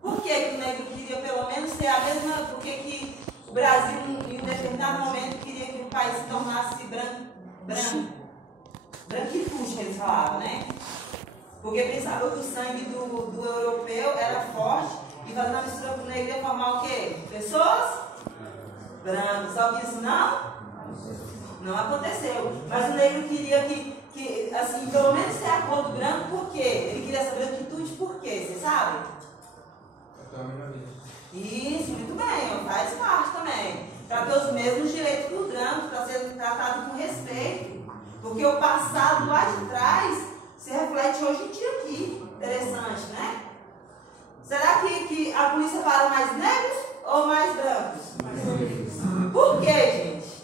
Por que o negro queria pelo menos ter a mesma... Por que o Brasil, em um determinado momento, queria que o país se tornasse branquifucho, que eles falavam, né? Porque pensava que o sangue do europeu era forte e fazendo a mistura com o negro ia formar o quê? Pessoas brancas. Só que isso não aconteceu. Mas o negro queria que assim, pelo menos ter a cor do branco, por quê? Ele queria essa branquitude por quê? Você sabe? Isso, muito bem, faz parte também. Para ter os mesmos direitos do branco, para ser tratado com respeito. Porque o passado lá de trás se reflete hoje em dia aqui. Interessante, né? Será que a polícia para mais negros ou mais brancos? Por quê, gente?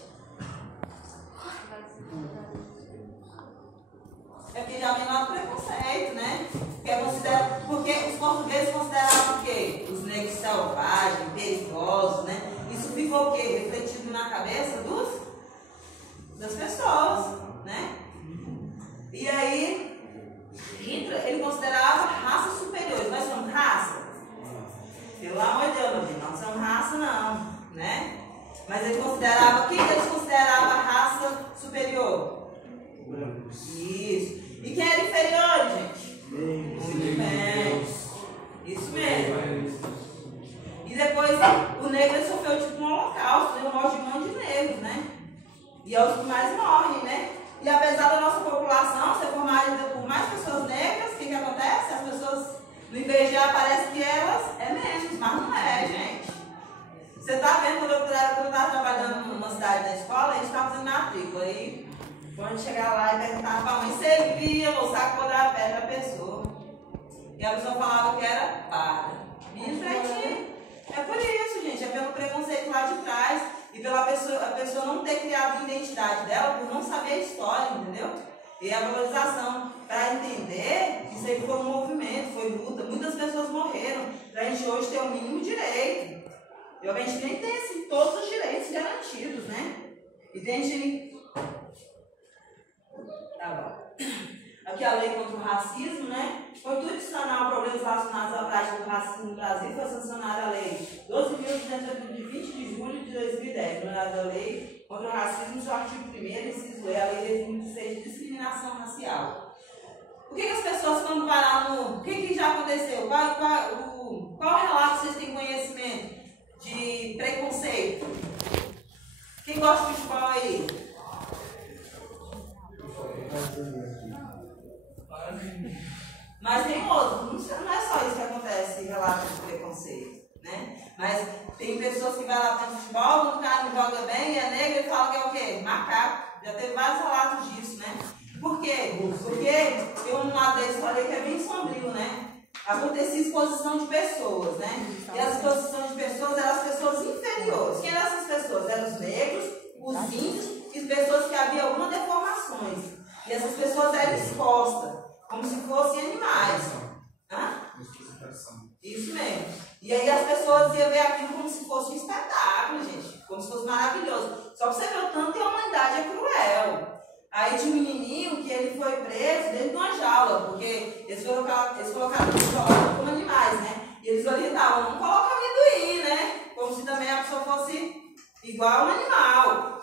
É porque já vem lá o preconceito, né? Porque os portugueses consideravam o quê? Os negros selvagens, perigosos, né? Isso ficou o quê? Refletido na cabeça das pessoas, né? E aí, Hitler, ele considerava raças superiores. Nós somos raça? Pelo amor de Deus, meu filho, não somos raça não, né? Mas ele considerava, quem eles consideravam raça superior? Isso. E quem era inferior, gente? Muito bem. Isso mesmo. E depois o negro sofreu tipo um holocausto, né? Um monte de negros, né? E é os que mais morrem, né? E apesar da nossa população ser formada por mais pessoas negras, o que acontece? As pessoas no IBGE parece que elas é menos, mas não é, gente. Você está vendo, quando eu estava trabalhando numa cidade na escola, a gente estava fazendo matrícula. Aí, quando a gente chegava lá e perguntava para a mãe, você via ou saco da pedra da pessoa. E a pessoa falava que era parda. Menino pretinho. É por isso, gente, é pelo preconceito lá de trás. E pela a pessoa não ter criado a identidade dela por não saber a história, entendeu? E a valorização, para entender, isso aí foi um movimento, foi luta. Muitas pessoas morreram para a gente hoje ter o mínimo direito. E a gente nem tem assim, todos os direitos garantidos, né? E tem gente... Tá bom. Aqui a lei contra o racismo, né? Com o intuito de sanar problemas relacionados à prática do racismo no Brasil, foi sancionada a lei 12.208 de 20 de julho de 2010, denominada Lei contra o Racismo, seu artigo 1º, inciso E, a Lei 2016 de Discriminação Racial. O que as pessoas, quando pararam no... O que já aconteceu? Qual relato vocês têm conhecimento de preconceito? Quem gosta de futebol aí? Mas tem outro, não é só isso que acontece em relato de preconceito, né? Mas tem pessoas que vão lá para o futebol, quando o cara não joga bem e é negro, ele fala que é o quê? Macaco. Já teve vários relatos disso, né? Por quê? Porque tem um lado da história que é bem sombrio, né? Acontecia exposição de pessoas, né? E as exposições de pessoas eram as pessoas inferiores. Quem eram essas pessoas? Eram os negros, os índios e pessoas que havia algumas deformações. E essas pessoas eram expostas, como se fossem animais. Hã? Isso mesmo. E aí as pessoas iam ver aquilo como se fosse um espetáculo, gente. Como se fosse maravilhoso. Só para você ver o tanto que a humanidade é cruel. Aí tinha um menininho que ele foi preso dentro de uma jaula, porque eles colocaram como animais, né? E eles orientavam, não coloca amendoim, né? Como se também a pessoa fosse igual a um animal.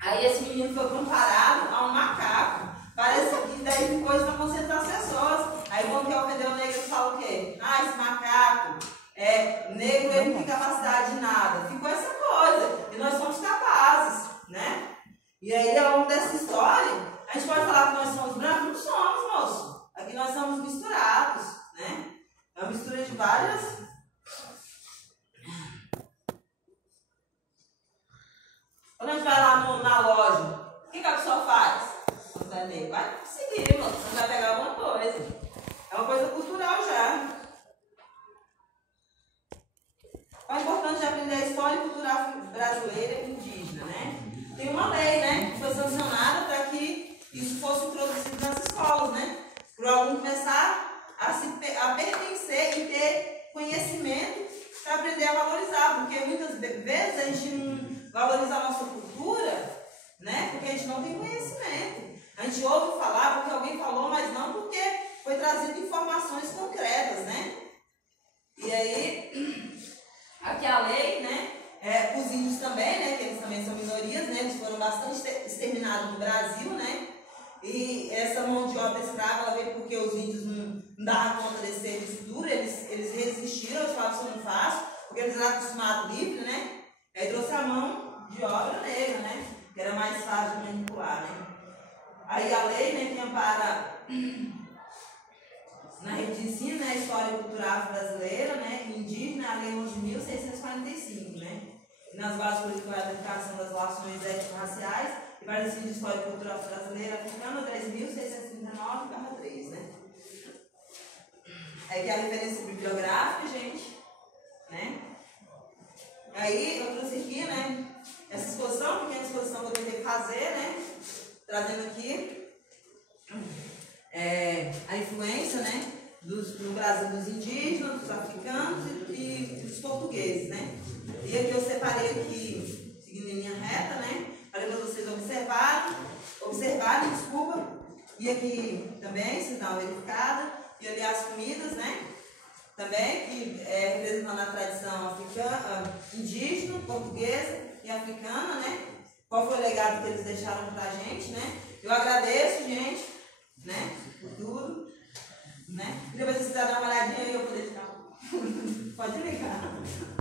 Aí esse menino foi comparado a um macaco. Parece que daí ficou isso para concentrar as pessoas. Aí quando quer ofender o negro, ele fala o quê? Ah, esse macaco, negro, ele não tem capacidade de nada. Ficou essa coisa. E nós somos capazes, né? E aí, ao longo dessa história, a gente pode falar que nós somos brancos? Não somos, moço. Aqui nós somos misturados, né? É uma mistura de várias... Quando a gente vai lá na loja, o que a pessoa faz? Vai seguir, moço. Você vai pegar alguma coisa. É uma coisa cultural já. É importante aprender a história e cultura brasileira e indígena, né? Tem uma lei, né, que foi sancionada para que isso fosse introduzido nas escolas, né? Para o aluno começar a pertencer e ter conhecimento para aprender a valorizar, porque muitas vezes a gente não valoriza a nossa cultura, né? Porque a gente não tem conhecimento. A gente ouve falar porque alguém falou, mas não porque foi trazido informações concretas, né? E aí, aqui a lei, né? Os índios também, né? Que eles também são minorias, né? Eles foram bastante exterminados no Brasil, né? E essa mão de obra escrava, ela veio porque os índios não davam conta desse serviço duro, eles resistiram, eles falavam que isso não fácil, porque eles eram acostumados livre, né? Aí trouxe a mão de obra negra, né? Que era mais fácil de manipular, né? Aí a lei, né, que ampara na rede de ensino, né, a história cultural brasileira, né, indígena, a lei 11.645, né? E nas bases curriculares da educação das relações étnico-raciais e para o ensino de história cultural brasileira africana, 10.639/3, né? Aqui a referência bibliográfica, gente, né? Aí eu trouxe aqui, né, essa exposição, pequena exposição que eu tentei fazer, né, trazendo aqui a influência, né, no Brasil dos indígenas, dos africanos e dos portugueses, né. E aqui eu separei aqui, seguindo em linha reta, né, para vocês observarem, desculpa, e aqui também, se dá uma verificada, e ali as comidas, né, também, que representando a tradição africana, indígena, portuguesa e africana, né? Qual foi o legado que eles deixaram pra gente, né?